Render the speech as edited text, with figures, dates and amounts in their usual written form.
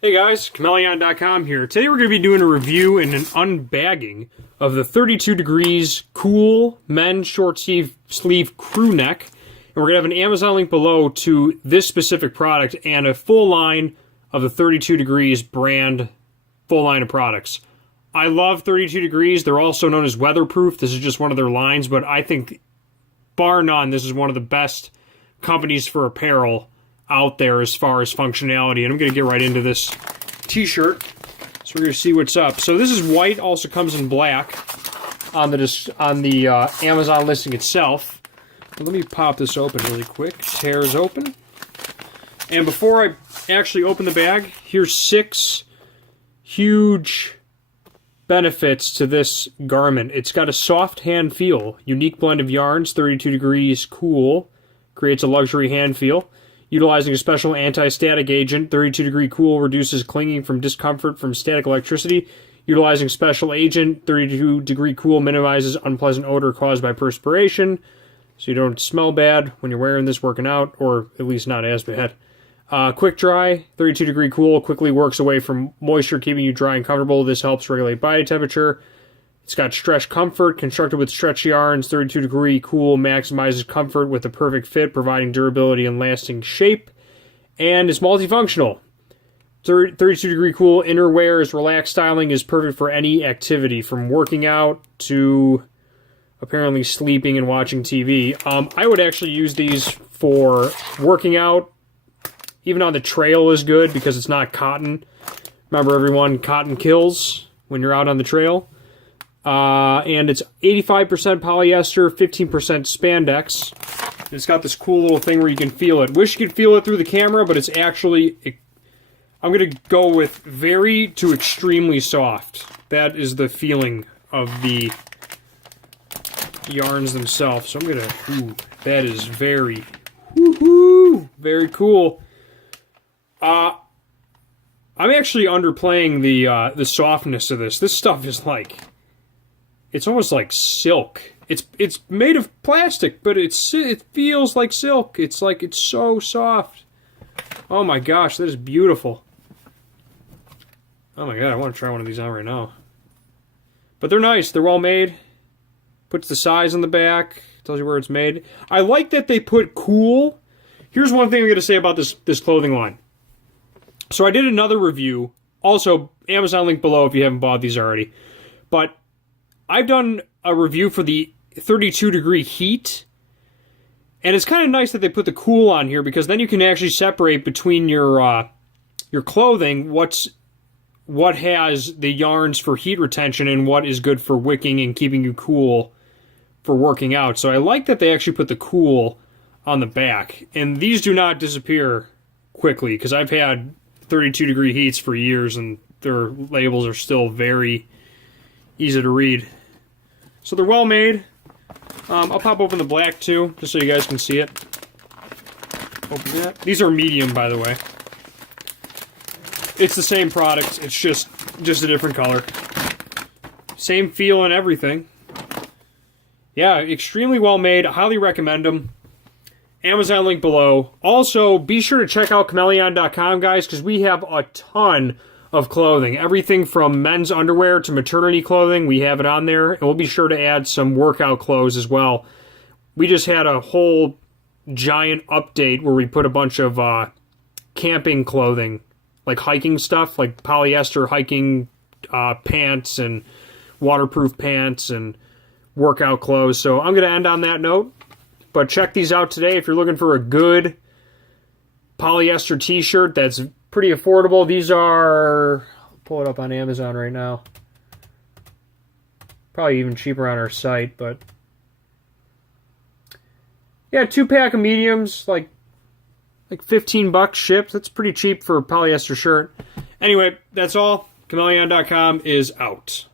Hey guys, Chmelaeon.com here. Today we're going to be doing a review and an unbagging of the 32 Degrees Cool Men's Short Sleeve Crew Neck. And we're going to have an Amazon link below to this specific product and a full line of the 32 Degrees brand, full line of products. I love 32 Degrees. They're also known as Weatherproof. This is just one of their lines, but I think, bar none, this is one of the best companies for apparel out there as far as functionality. And I'm going to get right into this t-shirt. So we're going to see what's up. So this is white, also comes in black on the Amazon listing itself. But let me pop this open really quick. Tears open. And before I actually open the bag, here's 6 huge benefits to this garment. It's got a soft hand feel, unique blend of yarns, 32 Degrees Cool, creates a luxury hand feel. Utilizing a special anti-static agent, 32 Degree Cool reduces clinging from discomfort from static electricity. Utilizing special agent, 32 Degree Cool minimizes unpleasant odor caused by perspiration, so you don't smell bad when you're wearing this working out, or at least not as bad. Quick dry, 32 Degree Cool quickly works away from moisture, keeping you dry and comfortable. This helps regulate body temperature. It's got stretch comfort, constructed with stretch yarns. 32 Degree Cool maximizes comfort with a perfect fit, providing durability and lasting shape. And it's multifunctional. 32 Degree Cool innerwear's relaxed styling is perfect for any activity, from working out to apparently sleeping and watching TV. I would actually use these for working out. Even on the trail is good because it's not cotton. Remember, everyone, cotton kills when you're out on the trail. And it's 85% polyester, 15% spandex. It's got this cool little thing where you can feel it. Wish you could feel it through the camera, but it's actually, I'm going to go with very to extremely soft. That is the feeling of the yarns themselves. So I'm going to, that is very, very cool. I'm actually underplaying the softness of this. This stuff is like, it's almost like silk. It's made of plastic, but it feels like silk. It's like, it's so soft. Oh my gosh, that is beautiful. Oh my god, I want to try one of these on right now. But they're nice. They're well made. Puts the size on the back. Tells you where it's made. I like that they put cool. Here's one thing I'm going to say about this clothing line. So I did another review. Also, Amazon link below if you haven't bought these already. But I've done a review for the 32 Degree Heat, and it's kind of nice that they put the cool on here, because then you can actually separate between your clothing what has the yarns for heat retention and what is good for wicking and keeping you cool for working out. So I like that they actually put the cool on the back, and these do not disappear quickly, because I've had 32 Degree Heats for years and their labels are still very easy to read. So they're well made. I'll pop open the black too, just so you guys can see it. Open that. These are medium, by the way. It's the same product, it's just a different color. Same feel and everything. Yeah, extremely well made. I highly recommend them. Amazon link below. Also, be sure to check out Chmelaeon.com, guys, because we have a ton of clothing. Everything from men's underwear to maternity clothing, we have it on there. And we'll be sure to add some workout clothes as well. We just had a whole giant update where we put a bunch of camping clothing, like hiking stuff, like polyester hiking pants and waterproof pants and workout clothes. So I'm going to end on that note. But check these out today if you're looking for a good polyester t-shirt that's pretty affordable. These are, I'll pull it up on Amazon right now. Probably even cheaper on our site, but yeah, 2-pack of mediums, like $15 shipped. That's pretty cheap for a polyester shirt. Anyway, that's all. Chmelaeon.com is out.